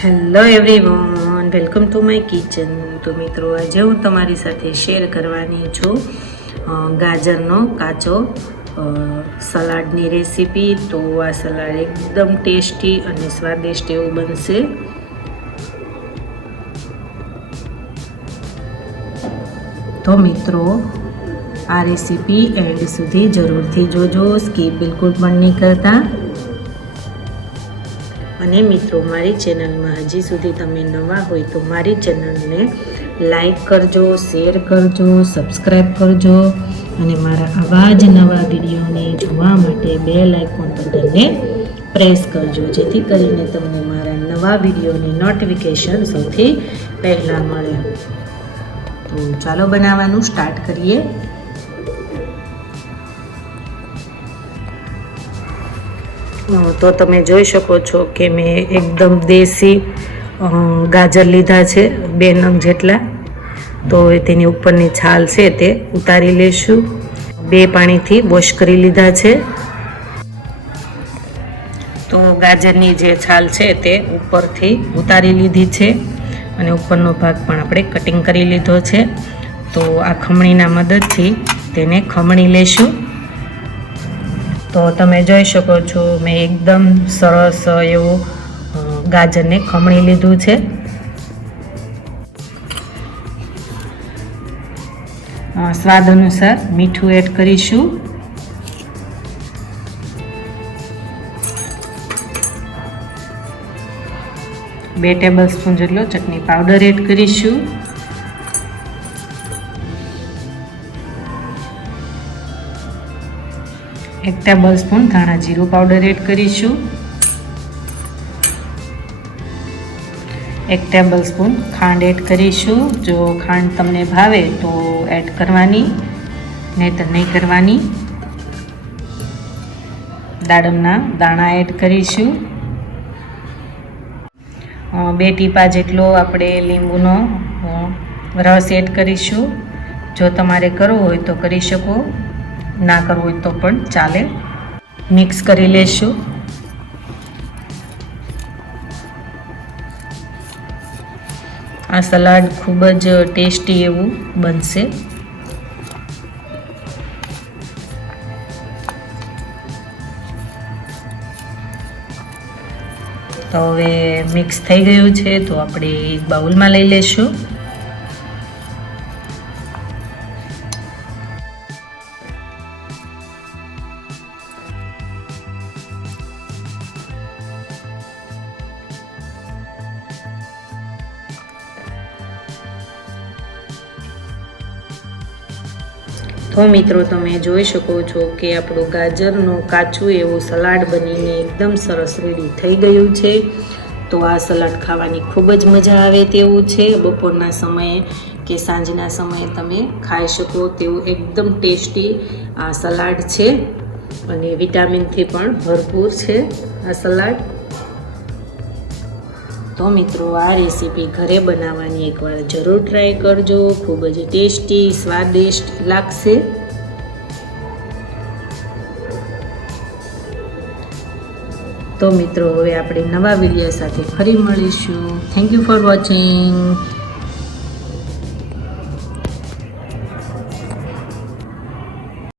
Hello everyone welcome to my kitchen તો મિત્રો, આજે હું તમારી સાથે શેર કરવાની છું ગાજરનો કાચો સલાડની રેસીપી તો આ સલાડ એકદમ ટેસ્ટી અને સ્વાદિષ્ટ એવું બનશે. તો મિત્રો, આ રેસીપી એન્ડ સુધી જરૂરથી જોજો. સ્કીપ બિલકુલ પણ નહીં કરતા. અને મિત્રો, મારી ચેનલમાં હજી સુધી તમે નવા હોય તો મારી ચેનલને લાઈક કરજો, શેર કરજો સબસ્ક્રાઈબ કરજો અને મારા આવા જ નવા વિડીયોને જોવા માટે બે આઇકોન બટનને પ્રેસ કરજો, જેથી કરીને તમને મારા નવા વિડીયોની નોટિફિકેશન સૌથી પહેલાં મળે. તો ચાલો બનાવવાનું સ્ટાર્ટ કરીએ. તો તમે જોઈ શકો છો કે મેં એકદમ દેશી ગાજર લીધા છે, બે નંગ જેટલા. તો તેની ઉપરની છાલ છે તે ઉતારી લેશું. બે પાણીથી વોશ કરી લીધા છે. તો ગાજરની જે છાલ છે તે ઉપરથી ઉતારી લીધી છે અને ઉપરનો ભાગ પણ આપણે કટિંગ કરી લીધો છે. તો આ ખમણીના મદદથી તેને ખમણી લેશું. તો તમે જોઈ શકો છો, મેં એકદમ સરસ એવું ગાજરને ખમણી લીધું છે. સ્વાદ અનુસાર મીઠું એડ કરીશું. બે ટેબલ સ્પૂન જેટલો ચટણી પાવડર એડ કરીશું. એક ટેબલ સ્પૂન ધાણા જીરું પાવડર એડ કરીશું. એક ટેબલ સ્પૂન ખાંડ એડ કરીશું. જો ખાંડ તમને ભાવે તો એડ કરવાની, નહીંતર નહીં કરવાની. દાડમના દાણા એડ કરીશું. બે ટીપા જેટલો આપણે લીંબુનો રસ એડ કરીશું. જો તમારે કરવો હોય તો કરી શકો. ના કરવું હોય તો પણ ચાલે. મિક્સ કરી લેશું. આ સલાડ ખૂબ જ ટેસ્ટી એવું બનશે. તો હવે મિક્સ થઈ ગયું છે, તો આપણે એક બાઉલમાં લઈ લેશું. તો મિત્રો, તમે જોઈ શકો છો કે આપણું ગાજરનું કાચું એવું સલાડ બનીને એકદમ સરસ રેડી થઈ ગયું છે. તો આ સલાડ ખાવાની ખૂબ જ મજા આવે તેવું છે. બપોરના સમયે કે સાંજના સમયે તમે ખાઈ શકો તેવું એકદમ ટેસ્ટી આ સલાડ છે. અને વિટામિનથી પણ ભરપૂર છે આ સલાડ. તો મિત્રો આ રેસીપી ઘરે બનાવવાની એકવાર જરૂર ટ્રાય કરજો. ખૂબ જ ટેસ્ટી સ્વાદિષ્ટ લાગશે. તો મિત્રો હવે આપણે નવા વીડિયો સાથે ફરી મળીશું. Thank you for watching